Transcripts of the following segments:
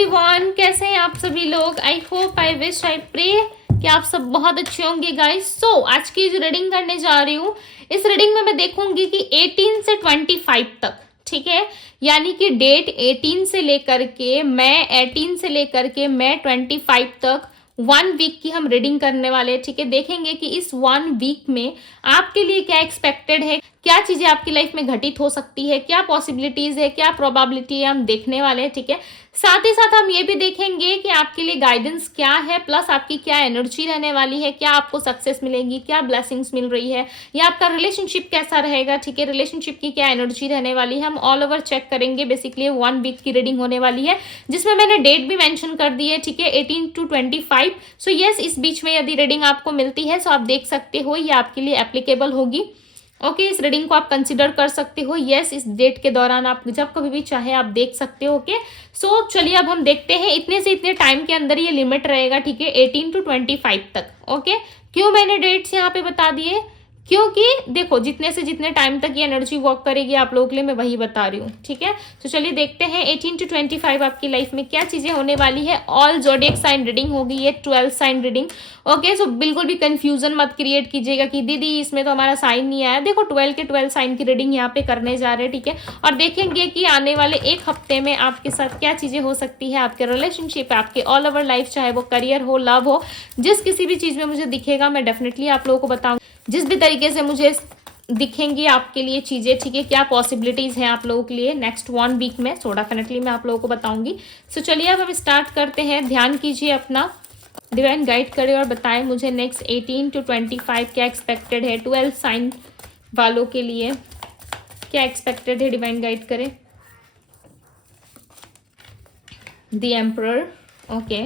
Everyone, कैसे हैं आप सभी लोग। I hope, I wish, I pray कि आप सब बहुत अच्छे होंगे गाइस। सो आज की जो रीडिंग करने जा रही हूँ, इस रीडिंग में मैं देखूंगी कि 18 से 25 तक, ठीक है, यानी कि डेट 18 से लेकर के मैं 25 तक 1 वीक की हम रीडिंग करने वाले हैं, ठीक है। देखेंगे कि इस 1 वीक में आपके लिए क्या एक्सपेक्टेड है, क्या चीजें आपकी लाइफ में घटित हो सकती है, क्या पॉसिबिलिटीज है, क्या प्रोबेबिलिटी है, हम देखने वाले हैं, ठीक है। साथ ही साथ हम ये भी देखेंगे कि आपके लिए गाइडेंस क्या है, प्लस आपकी क्या एनर्जी रहने वाली है, क्या आपको सक्सेस मिलेगी, क्या ब्लेसिंग्स मिल रही है, या आपका रिलेशनशिप कैसा रहेगा, ठीक है। रिलेशनशिप की क्या एनर्जी रहने वाली है, हम ऑल ओवर चेक करेंगे। बेसिकली 1 वीक की रीडिंग होने वाली है, जिसमें मैंने डेट भी मेंशन कर दी है, ठीक है, 18 to 25। सो यस, इस बीच में यदि रीडिंग आपको मिलती है तो आप देख सकते हो ये आपके लिए एप्लीकेबल होगी। ओके, इस रीडिंग को आप कंसिडर कर सकते हो। यस, इस डेट के दौरान आप जब कभी भी चाहे आप देख सकते हो। ओके, सो चलिए अब हम देखते हैं। इतने से इतने टाइम के अंदर ये लिमिट रहेगा, ठीक है, 18 to 25 तक। ओके, क्यों मैंने डेट्स यहाँ पे बता दिए, क्योंकि देखो जितने से जितने टाइम तक ये एनर्जी वर्क करेगी आप लोगों के लिए, मैं वही बता रही हूँ, ठीक है। तो चलिए देखते हैं 18 to 25 आपकी लाइफ में क्या चीजें होने वाली है। ऑल जोडिएक साइन रीडिंग होगी, ये 12 साइन रीडिंग। ओके, सो बिल्कुल भी कंफ्यूजन मत क्रिएट कीजिएगा कि दीदी इसमें तो हमारा साइन नहीं आया। देखो 12 के 12 साइन की रीडिंग यहाँ पे करने जा रहे हैं, ठीक है। और देखेंगे कि आने वाले एक हफ्ते में आपके साथ क्या चीजें हो सकती है, आपके रिलेशनशिप, आपके ऑल ओवर लाइफ, चाहे वो करियर हो, लव हो, जिस किसी भी चीज में मुझे दिखेगा मैं डेफिनेटली आप लोगों को बताऊंगी। जिस भी तरीके से मुझे दिखेंगी आपके लिए चीजें, ठीक है, क्या पॉसिबिलिटीज हैं आप लोगों के लिए नेक्स्ट 1 वीक में, सो डेफिनेटली मैं आप लोगों को बताऊंगी। सो चलिए अब हम स्टार्ट करते हैं। ध्यान कीजिए अपना, डिवाइन गाइड करे और बताएं मुझे नेक्स्ट 18 to 25 क्या एक्सपेक्टेड है। 12 साइन वालों के लिए क्या एक्सपेक्टेड है, डिवाइन गाइड करे। द एम्परर, ओके,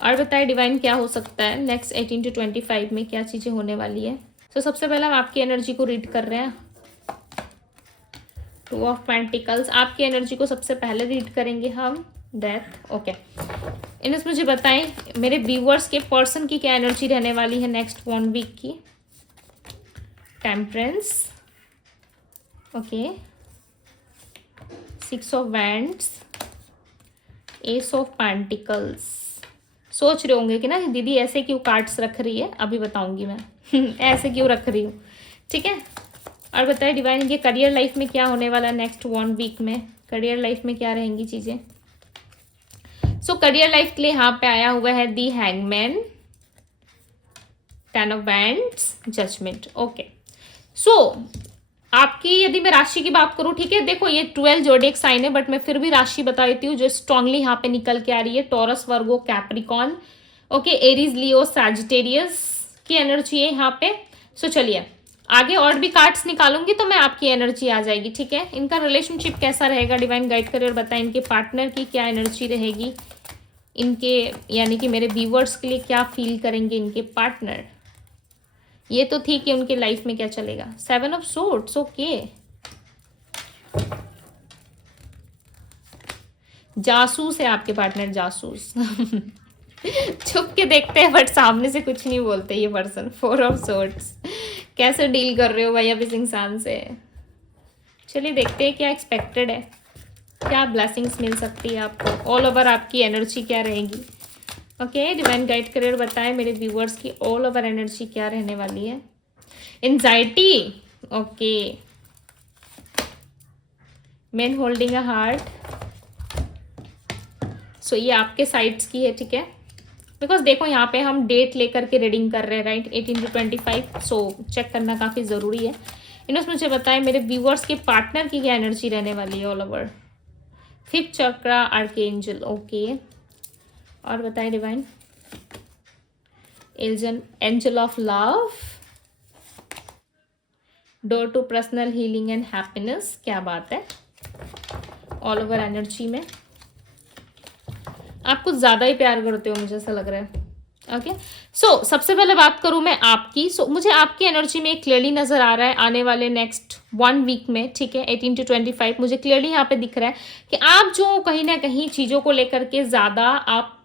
और बताएं डिवाइन क्या हो सकता है नेक्स्ट 18 to 25 में, क्या चीजें होने वाली है। तो सबसे पहले हम आपकी एनर्जी को रीड कर रहे हैं। 2 ऑफ पेंटिकल्स, आपकी एनर्जी को सबसे पहले रीड करेंगे हम। Death, okay. इन्हें मुझे बताएं मेरे व्यूअर्स के पर्सन की क्या एनर्जी रहने वाली है नेक्स्ट 1 वीक की। Temperance, okay, 6 of wands, S of pentacles. सोच रहे होंगे कि ना दीदी ऐसे क्यों कार्ड्स रख रही है, अभी बताऊंगी मैं ऐसे क्यों रख रही हूँ, ठीक है। और बताइए डिवाइन के करियर लाइफ में क्या होने वाला है नेक्स्ट 1 वीक में, करियर लाइफ में क्या रहेंगी चीजें। सो करियर लाइफ के लिए यहाँ पे आया हुआ है the hangman, 10 of wands, judgement. Okay, so आपकी यदि मैं राशि की बात करूं, ठीक है, देखो ये 12 जोडिएक साइन है, बट मैं फिर भी राशि बता देती हूँ जो स्ट्रांगली यहाँ पे निकल के आ रही है। टॉरस, वर्गो, कैप्रिकॉन, ओके, एरीज, लियो, सैजिटेरियस की एनर्जी है यहाँ पे। सो चलिए आगे और भी कार्ड्स निकालूंगी तो मैं आपकी एनर्जी आ जाएगी, ठीक है। इनका रिलेशनशिप कैसा रहेगा, डिवाइन गाइड करे और बताएं इनके पार्टनर की क्या एनर्जी रहेगी, इनके यानी कि मेरे व्यूअर्स के लिए क्या फील करेंगे इनके पार्टनर। ये तो ठीक है, उनके लाइफ में क्या चलेगा। 7 ऑफ सोर्ड्स, ओके, जासूस है आपके पार्टनर, जासूस छुप के देखते हैं बट सामने से कुछ नहीं बोलते ये पर्सन। 4 ऑफ सोर्ड्स, कैसे डील कर रहे हो भाई अब इस इंसान से। चलिए देखते हैं क्या एक्सपेक्टेड है, क्या ब्लेसिंग्स मिल सकती है आपको, ऑल ओवर आपकी एनर्जी क्या रहेगी। ओके, डिवाइन गाइड करियर बताएं मेरे व्यूअर्स की ऑल ओवर एनर्जी क्या रहने वाली है। Anxiety, okay, man holding a heart. So ये आपके साइड्स की है, ठीक है, बिकॉज देखो यहाँ पे हम डेट लेकर के रीडिंग कर रहे हैं, राइट, 18 to 25। सो चेक करना काफी जरूरी है। इन्होंने मुझे बताएं मेरे व्यूअर्स के पार्टनर की क्या एनर्जी रहने वाली है all over. 5th chakra, archangel, okay, और बताएं divine. Angel of love, door to personal healing and happiness, क्या बात है, ऑल ओवर एनर्जी में आप कुछ ज्यादा ही प्यार करते हो मुझे ऐसा लग रहा है। ओके, सो सबसे पहले बात करूं मैं आपकी। मुझे आपकी एनर्जी में क्लियरली नजर आ रहा है आने वाले नेक्स्ट 1 वीक में, ठीक है, 18 to 25 मुझे क्लियरली यहाँ पे दिख रहा है कि आप जो कहीं ना कहीं चीजों को लेकर के ज्यादा आप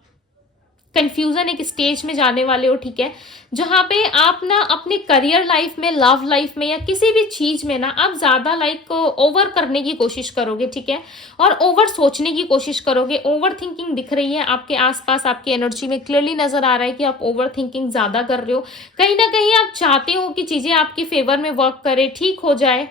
कंफ्यूजन एक स्टेज में जाने वाले हो, ठीक है, जहाँ पे आप ना अपने करियर लाइफ में, लव लाइफ में या किसी भी चीज में ना आप ज्यादा लाइक ओवर करने की कोशिश करोगे, ठीक है, और ओवर सोचने की कोशिश करोगे। ओवर थिंकिंग दिख रही है आपके आसपास, आपकी एनर्जी में क्लियरली नजर आ रहा है कि आप ओवर थिंकिंग ज्यादा कर रहे हो। कहीं ना कहीं आप चाहते हो कि चीजें आपके फेवर में वर्क करे, ठीक हो जाए।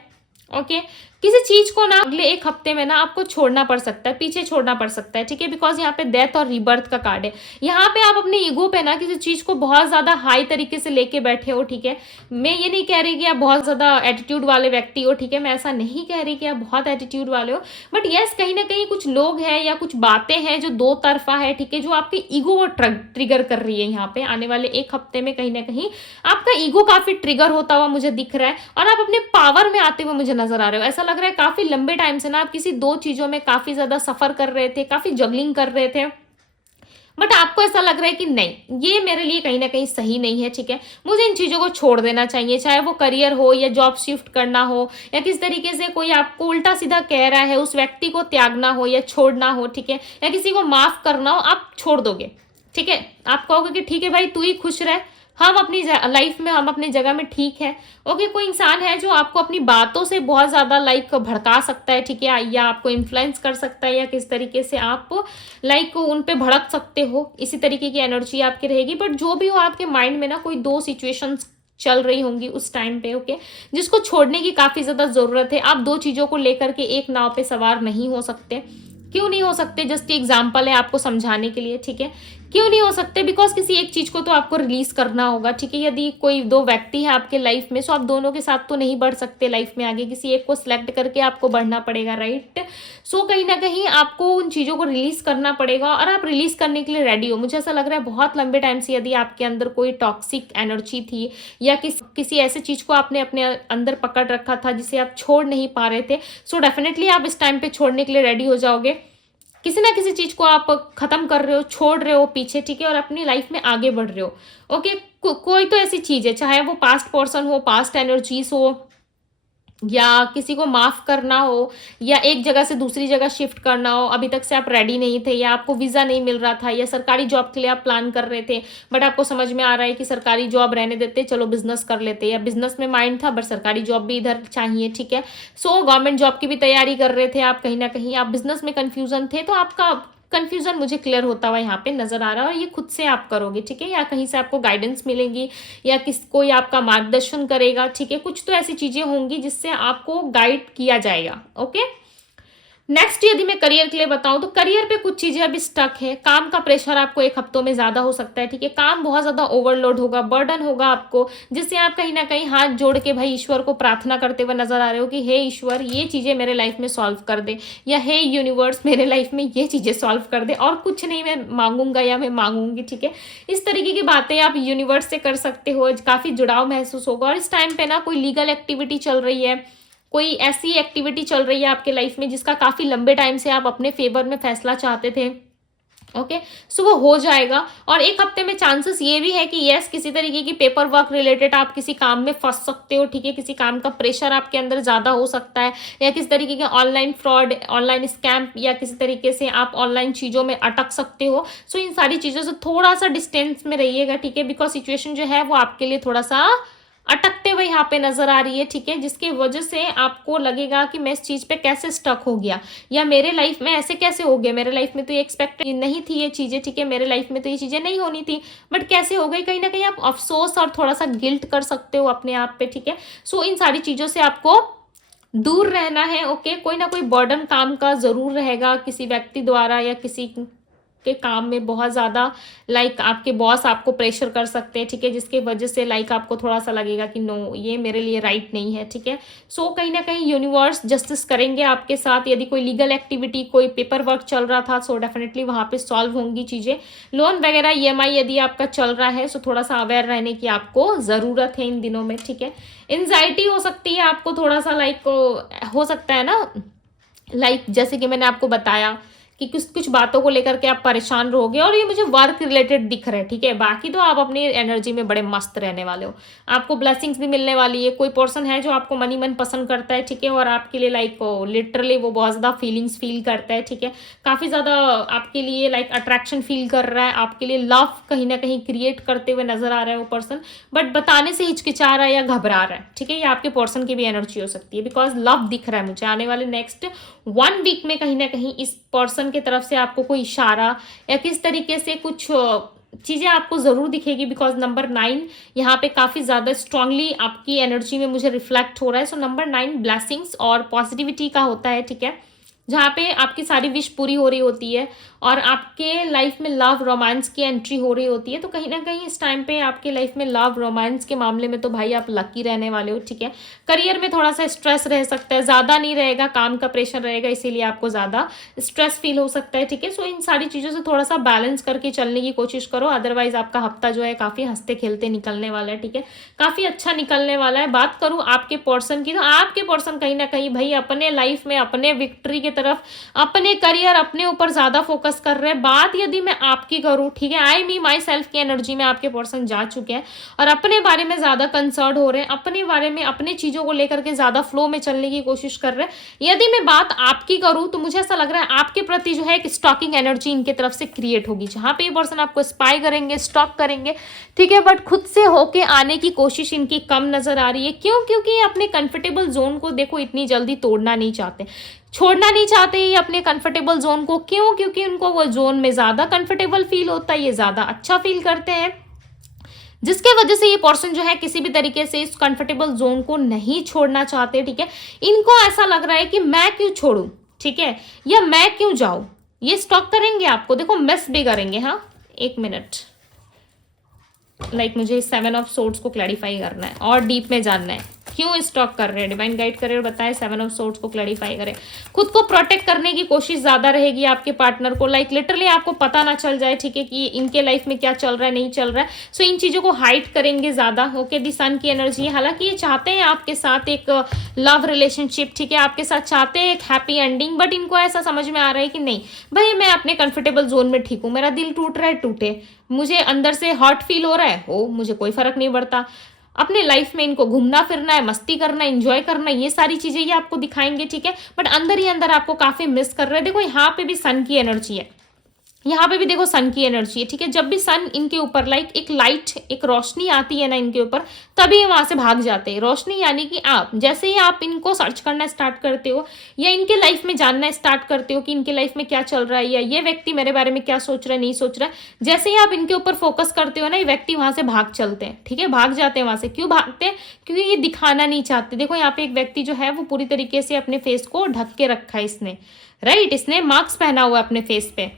ओके, किसी चीज को ना अगले एक हफ्ते में ना आपको छोड़ना पड़ सकता है, पीछे छोड़ना पड़ सकता है, ठीक है, बिकॉज यहाँ पे डेथ और रीबर्थ का कार्ड है। यहाँ पे आप अपने ईगो पे ना किसी चीज को बहुत ज्यादा हाई तरीके से लेके बैठे हो, ठीक है। मैं ये नहीं कह रही कि आप बहुत ज्यादा एटीट्यूड वाले व्यक्ति हो, ठीक है, मैं ऐसा नहीं कह रही कि आप बहुत एटीट्यूड वाले हो, बट यस कहीं ना कहीं कुछ लोग हैं या कुछ बातें हैं जो दो तरफा है, ठीक है, जो आपके ईगो को ट्रिगर कर रही है। यहाँ पे आने वाले एक हफ्ते में कहीं ना कहीं आपका ईगो काफी ट्रिगर होता हुआ मुझे दिख रहा है और आप अपने पावर में आते हुए मुझे नजर आ रहे हो। ऐसा लग रहा है काफी लंबे टाइम से ना आप किसी दो चीजों में काफी ज्यादा सफर कर रहे थे, काफी जगलिंग कर रहे थे, बट आपको ऐसा लग रहा है कि नहीं, ये मेरे लिए कहीं ना कहीं सही नहीं है, ठीक है, मुझे इन चीजों को छोड़ देना चाहिए, चाहे वो करियर हो या जॉब शिफ्ट करना हो या किस तरीके से कोई आपको उल्टा सीधा कह रहा है, उस व्यक्ति को त्यागना हो या छोड़ना हो, ठीक है, या किसी को माफ करना हो, आप छोड़ दोगे, ठीक है। आप कहोगे कि ठीक है भाई, तू ही खुश रह, हम अपनी लाइफ में, हम अपनी जगह में ठीक है। ओके, कोई इंसान है जो आपको अपनी बातों से बहुत ज्यादा लाइक भड़का सकता है, ठीक है, या आपको इन्फ्लुएंस कर सकता है, या किस तरीके से आप लाइक उन पे भड़क सकते हो, इसी तरीके की एनर्जी आपकी रहेगी। बट जो भी हो, आपके माइंड में ना कोई दो सिचुएशंस चल रही होंगी उस टाइम पे, ओके, जिसको छोड़ने की काफी ज्यादा जरूरत है। आप दो चीजों को लेकर के एक नाव पे सवार नहीं हो सकते। क्यों नहीं हो सकते? जस्ट एग्जाम्पल है आपको समझाने के लिए, ठीक है, क्यों नहीं हो सकते? बिकॉज किसी एक चीज को तो आपको रिलीज करना होगा, ठीक है। यदि कोई दो व्यक्ति है आपके लाइफ में, सो आप दोनों के साथ तो नहीं बढ़ सकते लाइफ में आगे, किसी एक को सिलेक्ट करके आपको बढ़ना पड़ेगा, राइट। सो कहीं ना कहीं आपको उन चीजों को रिलीज करना पड़ेगा और आप रिलीज करने के लिए रेडी हो। मुझे ऐसा लग रहा है बहुत लंबे टाइम से यदि आपके अंदर कोई टॉक्सिक एनर्जी थी या किसी ऐसे चीज को आपने अपने अंदर पकड़ रखा था जिसे आप छोड़ नहीं पा रहे थे, सो डेफिनेटली आप इस टाइम पे छोड़ने के लिए रेडी हो जाओगे। किसी ना किसी चीज को आप खत्म कर रहे हो, छोड़ रहे हो पीछे, ठीक है, और अपनी लाइफ में आगे बढ़ रहे हो। ओके, कोई तो ऐसी चीज है, चाहे वो पास्ट पर्सन हो, पास्ट एनर्जीज हो, या किसी को माफ करना हो, या एक जगह से दूसरी जगह शिफ्ट करना हो, अभी तक से आप रेडी नहीं थे, या आपको वीजा नहीं मिल रहा था, या सरकारी जॉब के लिए आप प्लान कर रहे थे बट आपको समझ में आ रहा है कि सरकारी जॉब रहने देते, चलो बिजनेस कर लेते, या बिजनेस में माइंड था बट सरकारी जॉब भी इधर चाहिए, ठीक है। सो गवर्नमेंट जॉब की भी तैयारी कर रहे थे आप, कहीं ना कहीं आप बिजनेस में कंफ्यूजन थे, तो आपका कंफ्यूजन मुझे क्लियर होता हुआ यहाँ पे नजर आ रहा है, और ये खुद से आप करोगे, ठीक है, या कहीं से आपको गाइडेंस मिलेगी, या कोई आपका मार्गदर्शन करेगा, ठीक है, कुछ तो ऐसी चीजें होंगी जिससे आपको गाइड किया जाएगा। ओके, नेक्स्ट यदि मैं करियर के लिए बताऊं तो करियर पे कुछ चीजें अभी स्टक है। काम का प्रेशर आपको एक हफ्तों में ज्यादा हो सकता है, ठीक है, काम बहुत ज्यादा ओवरलोड होगा, बर्डन होगा आपको, जिससे आप कहीं ना कहीं हाथ जोड़ के भाई ईश्वर को प्रार्थना करते हुए नजर आ रहे हो कि हे ईश्वर, ये चीजें मेरे लाइफ में सॉल्व कर दे, या हे यूनिवर्स, मेरे लाइफ में ये चीजें सॉल्व कर दे, और कुछ नहीं मैं मांगूंगा या मैं मांगूंगी, ठीक है। इस तरीके की बातें आप यूनिवर्स से कर सकते हो, काफी जुड़ाव महसूस होगा। और इस टाइम पे ना कोई लीगल एक्टिविटी चल रही है, कोई ऐसी एक्टिविटी चल रही है आपके लाइफ में जिसका काफी लंबे टाइम से आप अपने फेवर में फैसला चाहते थे, ओके, सो वो हो जाएगा। और एक हफ्ते में चांसेस ये भी है कि यस, किसी तरीके की पेपर वर्क रिलेटेड आप किसी काम में फंस सकते हो, ठीक है, किसी काम का प्रेशर आपके अंदर ज्यादा हो सकता है, या किस तरीके के ऑनलाइन फ्रॉड, ऑनलाइन स्कैम, या किसी तरीके से आप ऑनलाइन चीजों में अटक सकते हो। सो इन सारी चीजों से थोड़ा सा डिस्टेंस में रहिएगा, ठीक है, बिकॉज सिचुएशन जो है वो आपके लिए थोड़ा सा अटकते हुए यहाँ पे नजर आ रही है, ठीक है, जिसकी वजह से आपको लगेगा कि मैं इस चीज पे कैसे स्टक हो गया, या मेरे लाइफ में ऐसे कैसे हो गया, मेरे लाइफ में तो ये एक्सपेक्ट नहीं थी ये चीजें, ठीक है, मेरे लाइफ में तो ये चीजें नहीं होनी थी बट कैसे हो गई। कहीं ना कहीं आप अफसोस और थोड़ा सा गिल्ट कर सकते हो अपने आप पे, ठीक है। सो इन सारी चीजों से आपको दूर रहना है। ओके, कोई ना कोई बर्डन काम का जरूर रहेगा किसी व्यक्ति द्वारा, या किसी के काम में बहुत ज़्यादा लाइक आपके बॉस आपको प्रेशर कर सकते हैं, ठीक है, जिसके वजह से लाइक आपको थोड़ा सा लगेगा कि नो, ये मेरे लिए राइट नहीं है, ठीक है। सो कहीं ना कहीं यूनिवर्स जस्टिस करेंगे आपके साथ। यदि कोई लीगल एक्टिविटी, कोई पेपर वर्क चल रहा था, सो डेफिनेटली वहाँ पे सॉल्व होंगी चीज़ें। लोन वगैरह EMI यदि आपका चल रहा है, सो थोड़ा सा अवेयर रहने की आपको ज़रूरत है इन दिनों में, ठीक है। एंजाइटी हो सकती है आपको थोड़ा सा, लाइक हो सकता है ना, लाइक जैसे कि मैंने आपको बताया कि कुछ कुछ बातों को लेकर के आप परेशान रहोगे, और ये मुझे वर्क रिलेटेड दिख रहा है, ठीक है। बाकी तो आप अपनी एनर्जी में बड़े मस्त रहने वाले हो, आपको ब्लेसिंग्स भी मिलने वाली है। कोई पर्सन है जो आपको मनी मन पसंद करता है, ठीक है, और आपके लिए लाइक लिटरली वो बहुत ज़्यादा फीलिंग्स फील करता है, ठीक है, काफ़ी ज़्यादा आपके लिए लाइक अट्रैक्शन फील कर रहा है, आपके लिए लव कहीं ना कहीं क्रिएट करते हुए नजर आ रहा है वो पर्सन, बट बताने से हिचकिचा रहा है या घबरा रहा है, ठीक है। ये आपके पर्सन की भी एनर्जी हो सकती है, बिकॉज लव दिख रहा है मुझे आने वाले नेक्स्ट 1 वीक में कहीं ना कहीं इस पर्सन की तरफ से आपको कोई इशारा या किस तरीके से कुछ चीज़ें आपको ज़रूर दिखेगी, बिकॉज नंबर 9 यहाँ पे काफ़ी ज़्यादा स्ट्रांगली आपकी एनर्जी में मुझे रिफ्लेक्ट हो रहा है। सो नंबर 9 ब्लेसिंग्स और पॉजिटिविटी का होता है, ठीक है, जहाँ पे आपकी सारी विश पूरी हो रही होती है और आपके लाइफ में लव रोमांस की एंट्री हो रही होती है। तो कहीं ना कहीं इस टाइम पे आपके लाइफ में लव रोमांस के मामले में तो भाई आप लकी रहने वाले हो, ठीक है। करियर में थोड़ा सा स्ट्रेस रह सकता है, ज़्यादा नहीं रहेगा, काम का प्रेशर रहेगा, इसीलिए आपको ज़्यादा स्ट्रेस फील हो सकता है, ठीक है। सो इन सारी चीज़ों से थोड़ा सा बैलेंस करके चलने की कोशिश करो, अदरवाइज आपका हफ्ता जो है काफ़ी हंसते खेलते निकलने वाला है, ठीक है, काफ़ी अच्छा निकलने वाला है। बात करूँ आपके पर्सन की, तो आपके पर्सन कहीं ना कहीं भाई अपने लाइफ में अपने विक्ट्री की तरफ, अपने करियर, अपने ऊपर ज्यादा फोकस कर रहे हैं। बात यदि मैं आपकी करूं, ठीक है, आई मी माई सेल्फ की एनर्जी में आपके पर्सन जा चुके हैं और अपने बारे में ज्यादा कंसर्न हो रहे हैं, अपने बारे में अपने चीजों को लेकर के ज्यादा फ्लो में चलने की कोशिश कर रहे हैं। यदि मैं बात आपकी करूं तो मुझे ऐसा लग रहा है आपके प्रति जो है एक स्टॉकिंग एनर्जी इनके तरफ से क्रिएट होगी, जहां पे ये पर्सन आपको स्पाई करेंगे, स्टॉक करेंगे, ठीक है, बट खुद से होके आने की कोशिश इनकी कम नजर आ रही है। क्यों? क्योंकि अपने कंफर्टेबल जोन को देखो इतनी जल्दी तोड़ना नहीं चाहते, छोड़ना नहीं चाहते ये अपने कंफर्टेबल जोन को। क्यों? क्योंकि उनको वो जोन में ज्यादा कंफर्टेबल फील होता है, ये ज्यादा अच्छा फील करते हैं, जिसके वजह से ये पर्सन जो है किसी भी तरीके से इस कंफर्टेबल जोन को नहीं छोड़ना चाहते, ठीक है। इनको ऐसा लग रहा है कि मैं क्यों छोड़ूं, ठीक है, या मैं क्यों जाऊं। ये स्टॉक करेंगे आपको, देखो मिस भी करेंगे। हाँ, 1 मिनट, मुझे 7 ऑफ सोर्ड्स को क्लैरिफाई करना है और डीप में जानना है क्यों स्टॉक कर रहे हैं। डिवाइन गाइड करे और बताए, 7 ऑफ सोर्ड्स को क्लैरिफाई करें। खुद को प्रोटेक्ट करने की कोशिश ज्यादा रहेगी आपके पार्टनर को, लिटरली आपको पता ना चल जाए, ठीक है, कि इनके लाइफ में क्या चल रहा है, नहीं चल रहा है। सो इन चीजों को हाइड करेंगे ज्यादा। ओके, दी सन की एनर्जी है। हालांकि ये चाहते हैं आपके साथ एक लव रिलेशनशिप, ठीक है, आपके साथ चाहते हैं एक हैप्पी एंडिंग, बट इनको ऐसा समझ में आ रहा है कि नहीं भाई, मैं अपने कंफर्टेबल जोन में ठीक हूँ, मेरा दिल टूट रहा है, टूटे, मुझे अंदर से हर्ट फील हो रहा है, हो, मुझे कोई फर्क नहीं पड़ता। अपने लाइफ में इनको घूमना फिरना है, मस्ती करना है, एंजॉय करना है, ये सारी चीजें ये आपको दिखाएंगे, ठीक है, बट अंदर ही अंदर आपको काफी मिस कर रहे हैं। देखो यहाँ पे भी सन की एनर्जी है, यहाँ पे भी देखो सन की एनर्जी है, ठीक है। जब भी सन इनके ऊपर एक लाइट, एक रोशनी आती है ना इनके ऊपर, तभी ये वहां से भाग जाते हैं। रोशनी यानी कि आप जैसे ही आप इनको सर्च करना स्टार्ट करते हो या इनके लाइफ में जानना स्टार्ट करते हो कि इनके लाइफ में क्या चल रहा है या ये व्यक्ति मेरे बारे में क्या सोच रहा है, नहीं सोच रहा है, जैसे ही आप इनके ऊपर फोकस करते हो ना, ये व्यक्ति वहां से भाग चलते हैं, ठीक है, भाग जाते हैं वहां से। क्यों भागते हैं? क्योंकि ये दिखाना नहीं चाहते। देखो यहाँ पे एक व्यक्ति जो है वो पूरी तरीके से अपने फेस को ढक के रखा है इसने, राइट, इसने मास्क पहना हुआ है अपने फेस पे,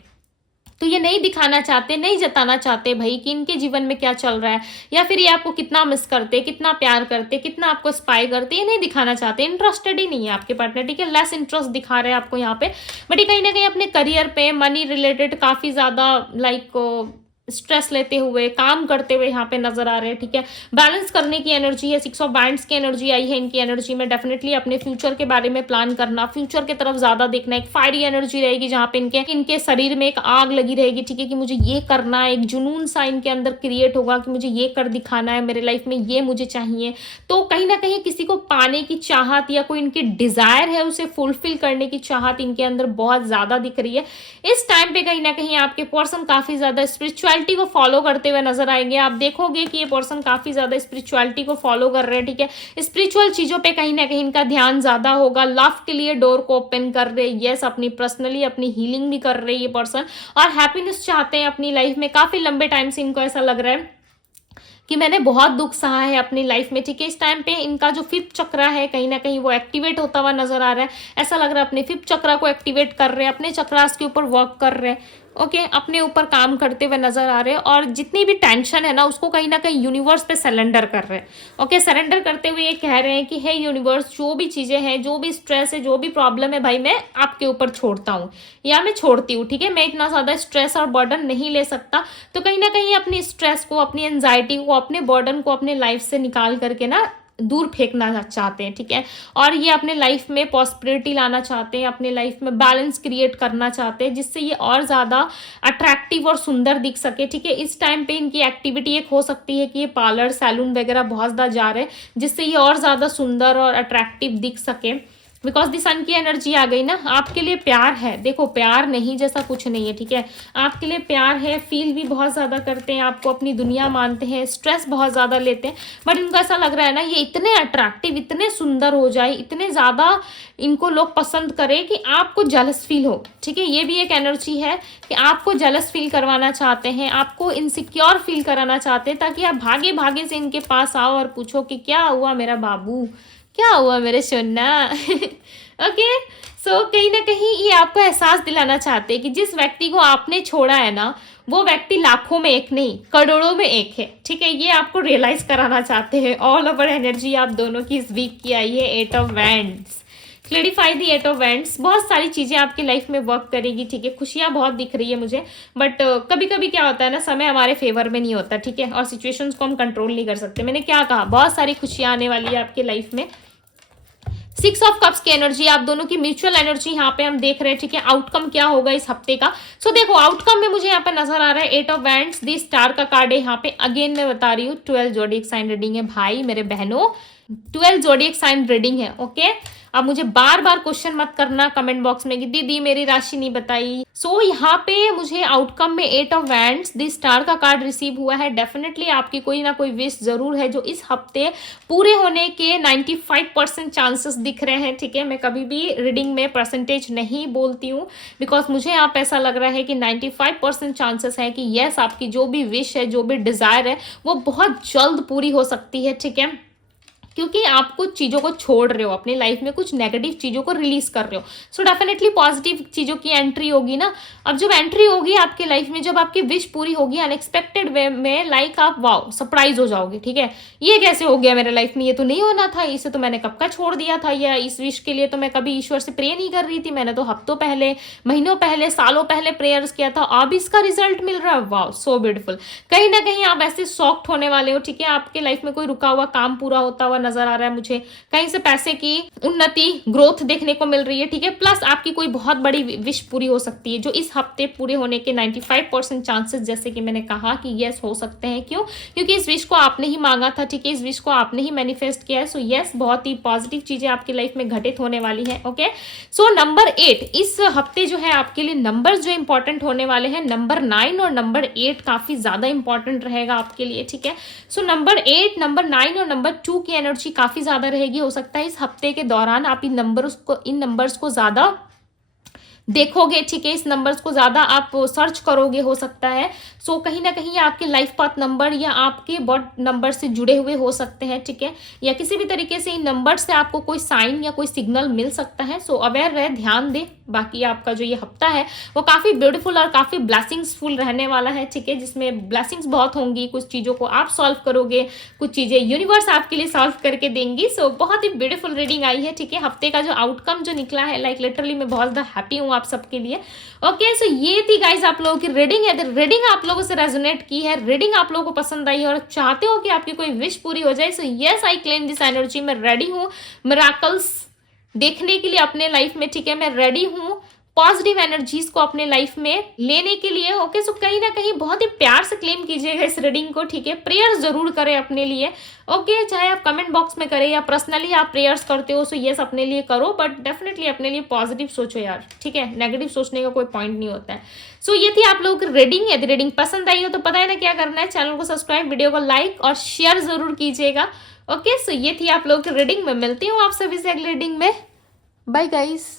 तो ये नहीं दिखाना चाहते, नहीं जताना चाहते भाई कि इनके जीवन में क्या चल रहा है, या फिर ये आपको कितना मिस करते, कितना प्यार करते, कितना आपको स्पाई करते, ये नहीं दिखाना चाहते। इंटरेस्टेड ही नहीं है आपके पार्टनर, ठीक है, लेस इंटरेस्ट दिखा रहे हैं आपको यहाँ पे। बट ये कहीं ना कहीं अपने करियर पे, मनी रिलेटेड काफी ज्यादा स्ट्रेस लेते हुए, काम करते हुए यहाँ पे नजर आ रहे हैं, ठीक है। बैलेंस करने की एनर्जी है, 6 ऑफ बैंड्स की एनर्जी आई है इनकी एनर्जी में। डेफिनेटली अपने फ्यूचर के बारे में प्लान करना, फ्यूचर की तरफ ज्यादा देखना, एक फायरी एनर्जी रहेगी जहाँ पे इनके शरीर में एक आग लगी रहेगी, ठीक है, कि मुझे ये करना है, एक जुनून सा इनके अंदर क्रिएट होगा कि मुझे ये कर दिखाना है, मेरे लाइफ में ये मुझे चाहिए। तो कहीं ना कहीं किसी को पाने की चाहत या कोई इनकी डिजायर है, उसे फुलफिल करने की चाहत इनके अंदर बहुत ज्यादा दिख रही है। इस टाइम पे कहीं ना कहीं आपके पर्सन काफी ज्यादा स्पिरिचुअल को फॉलो करते हुए नजर आएंगे। आप देखोगे कि ये पर्सन काफी ज्यादा स्पिरिचुअलिटी को फॉलो कर रहे हैं, ठीक है, स्पिरिचुअल चीजों पे कहीं ना कहीं इनका ध्यान ज्यादा होगा। लव के लिए डोर को ओपन कर रहे हैं, यस, अपनी पर्सनली अपनी हीलिंग भी कर रहे हैं ये पर्सन, और हैप्पीनेस चाहते हैं अपनी लाइफ में। काफी लंबे टाइम से इनको ऐसा लग रहा है कि मैंने बहुत दुख सहा है अपनी लाइफ में, ठीक है। इस टाइम पे इनका जो 5th चक्र है कहीं ना कहीं वो एक्टिवेट होता हुआ नजर आ रहा है। ऐसा लग रहा है अपने 5th चक्र को एक्टिवेट कर रहे हैं, अपने चक्रास के ऊपर वर्क कर रहे हैं, ओके, अपने ऊपर काम करते हुए नजर आ रहे हैं, और जितनी भी टेंशन है ना उसको कहीं ना कहीं यूनिवर्स पे सरेंडर कर रहे हैं। ओके, सरेंडर करते हुए ये कह रहे हैं कि हे यूनिवर्स, जो भी चीजें हैं, जो भी स्ट्रेस है, जो भी प्रॉब्लम है भाई, मैं आपके ऊपर छोड़ता हूँ या मैं छोड़ती हूँ, ठीक है, मैं इतना ज्यादा स्ट्रेस और बर्डन नहीं ले सकता। तो कहीं ना कहीं अपनी स्ट्रेस को, अपनी एंजाइटी को, अपने बर्डन को अपने लाइफ से निकाल करके ना दूर फेंकना चाहते हैं, ठीक है। और ये अपने लाइफ में पॉसिबिलिटी लाना चाहते हैं, अपने लाइफ में बैलेंस क्रिएट करना चाहते हैं, जिससे ये और ज़्यादा अट्रैक्टिव और सुंदर दिख सके, ठीक है। इस टाइम पे इनकी एक्टिविटी एक हो सकती है कि ये पार्लर सैलून वगैरह बहुत ज़्यादा जा रहे हैं, जिससे ये और ज़्यादा सुंदर और अट्रैक्टिव दिख सके, बिकॉज दी सन की एनर्जी आ गई ना। आपके लिए प्यार है, देखो प्यार नहीं जैसा कुछ नहीं है, ठीक है। आपके लिए प्यार है, फील भी बहुत ज़्यादा करते हैं, आपको अपनी दुनिया मानते हैं, स्ट्रेस बहुत ज़्यादा लेते हैं, बट इनको ऐसा लग रहा है ना ये इतने अट्रैक्टिव, इतने सुंदर हो जाए, इतने ज़्यादा इनको लोग पसंद करें कि आपको जेलस फील हो, ठीक है। ये भी एक एनर्जी है कि आपको जेलस फील करवाना चाहते हैं, आपको इनसिक्योर फील कराना चाहते हैं, ताकि आप भागे भागे से इनके पास आओ और पूछो कि क्या हुआ मेरा बाबू, क्या हुआ मेरे सोना। ओके, सो कहीं ना कहीं ये आपको एहसास दिलाना चाहते हैं कि जिस व्यक्ति को आपने छोड़ा है ना, वो व्यक्ति लाखों में एक नहीं करोड़ों में एक है, ठीक है। ये आपको रियलाइज कराना चाहते हैं। ऑल ओवर एनर्जी आप दोनों की इस वीक की आई है 8 of wands. Clarify the 8 of wands. बहुत सारी चीज़ें आपकी लाइफ में वर्क करेगी, ठीक है। खुशियाँ बहुत दिख रही है मुझे, बट कभी कभी क्या होता है ना, समय हमारे फेवर में नहीं होता, ठीक है, और सिचुएशंस को हम कंट्रोल नहीं कर सकते। मैंने क्या कहा, बहुत सारी खुशियाँ आने वाली है आपके लाइफ में। 6 ऑफ कप्स की एनर्जी, आप दोनों की म्यूचुअल एनर्जी यहाँ पे हम देख रहे हैं, ठीक है। आउटकम क्या होगा इस हफ्ते का, सो देखो आउटकम में मुझे यहाँ पे नजर आ रहा है 8 ऑफ वैंड्स, दी स्टार का कार्ड है यहाँ पे। अगेन मैं बता रही हूँ 12 जोडिएक साइन रीडिंग है भाई मेरे बहनों, 12 जोडिएक साइन रीडिंग है, ओके। अब मुझे बार बार क्वेश्चन मत करना कमेंट बॉक्स में कि दीदी मेरी राशि नहीं बताई। सो यहाँ पे मुझे आउटकम में 8 ऑफ वैंड्स, दी स्टार का कार्ड रिसीव हुआ है। डेफिनेटली आपकी कोई ना कोई विश जरूर है जो इस हफ्ते पूरे होने के 95% चांसेस दिख रहे हैं, ठीक है। मैं कभी भी रीडिंग में परसेंटेज नहीं बोलती हूँ, बिकॉज मुझे यहाँ पे ऐसा लग रहा है कि 95% चांसेस है कि यस आपकी जो भी विश है, जो भी डिजायर है, वो बहुत जल्द पूरी हो सकती है, ठीक है। क्योंकि आप कुछ चीज़ों को छोड़ रहे हो, अपनी लाइफ में कुछ नेगेटिव चीज़ों को रिलीज कर रहे हो, सो डेफिनेटली पॉजिटिव चीज़ों की एंट्री होगी ना। अब जब एंट्री होगी आपके लाइफ में, जब आपकी विश पूरी होगी अनएक्सपेक्टेड वे में, लाइक आप वाओ सरप्राइज हो जाओगे, ठीक है। ये कैसे हो गया मेरे लाइफ में, ये तो नहीं होना था, इसे तो मैंने कब का छोड़ दिया था, या इस विश के लिए तो मैं कभी ईश्वर से प्रे नहीं कर रही थी, मैंने तो हफ्तों पहले, महीनों पहले, सालों पहले प्रेयर्स किया था, अब इसका रिजल्ट मिल रहा है, वाओ सो ब्यूटीफुल। कहीं ना कहीं आप ऐसे शॉक्ड होने वाले हो, ठीक है। आपके लाइफ में कोई रुका हुआ काम पूरा होता हुआ नजर आ रहा है मुझे, कहीं से पैसे की उन्नति ग्रोथ देखने को मिल रही है, ठीक है। प्लस आपकी कोई बहुत बड़ी विश पूरी हो सकती है, जो इस हफ्ते पूरे होने के 95% चांसेस, जैसे कि मैंने कहा कि यस हो सकते हैं। क्यों? क्योंकि इस विश को आपने ही मांगा था, ठीक है, इस विश को आपने ही मैनिफेस्ट किया है। सो यस बहुत ही पॉजिटिव चीजें आपकी लाइफ में घटित होने वाली है, ओके। सो नंबर 8 इस हफ्ते जो है आपके लिए नंबर जो इंपॉर्टेंट होने वाले हैं, नंबर 9 और नंबर 8 काफी ज्यादा इंपॉर्टेंट रहेगा आपके लिए, ठीक है। सो नंबर 8, नंबर 9 और नंबर 2 की एनर्जी काफी ज्यादा रहेगी। हो सकता है इस हफ्ते के दौरान आप इन नंबर्स को ज्यादा देखोगे, ठीक है, इस नंबर्स को ज्यादा आप सर्च करोगे, हो सकता है। सो कहीं ना कहीं आपके लाइफ पाथ नंबर या आपके बर्थ नंबर से जुड़े हुए हो सकते हैं, ठीक है, या किसी भी तरीके से इन नंबर से आपको कोई साइन या कोई सिग्नल मिल सकता है। सो अवेयर रहे, ध्यान दे। बाकी आपका जो ये हफ्ता है वो काफी ब्यूटीफुल और काफी ब्लेसिंग्सफुल रहने वाला है, ठीक है, जिसमें ब्लेसिंग्स बहुत होंगी। कुछ चीजों को आप सॉल्व करोगे, कुछ चीजें यूनिवर्स आपके लिए सॉल्व करके देंगी। सो बहुत ही ब्यूटीफुल रीडिंग आई है, ठीक है। हफ्ते का जो आउटकम जो निकला है, लाइक लिटरली मैं बहुत ज्यादा हैप्पी हूँ आप सबके लिए, ओके। सो ये थी गाइज आप लोगों की रीडिंग है। रीडिंग आप लोगों से रेजोनेट की है, रीडिंग आप लोगों को पसंद आई है और चाहते हो कि आपकी कोई विश पूरी हो जाए, so yes I claim this energy. मैं रेडी हूँ मिरेकल्स देखने के लिए अपने लाइफ में, ठीक है। मैं रेडी हूँ पॉजिटिव एनर्जीज को अपने लाइफ में लेने के लिए, ओके। सो कहीं ना कहीं बहुत ही प्यार से क्लेम कीजिएगा इस रीडिंग को, ठीक है। प्रेयर्स जरूर करें अपने लिए, ओके। चाहे आप कमेंट बॉक्स में करें या पर्सनली आप प्रेयर्स करते हो, सो यस अपने लिए करो, बट डेफिनेटली अपने लिए पॉजिटिव सोचो यार, ठीक है। नेगेटिव सोचने का कोई पॉइंट नहीं होता है। सो ये थी आप लोगों की रीडिंग। यदि रीडिंग पसंद आई हो तो पता है ना क्या करना है, चैनल को सब्सक्राइब, वीडियो को लाइक और शेयर जरूर कीजिएगा, ओके। सो ये थी आप लोगों की रीडिंग में, मिलती हूँ आप सभी से अगली रीडिंग में। Bye guys.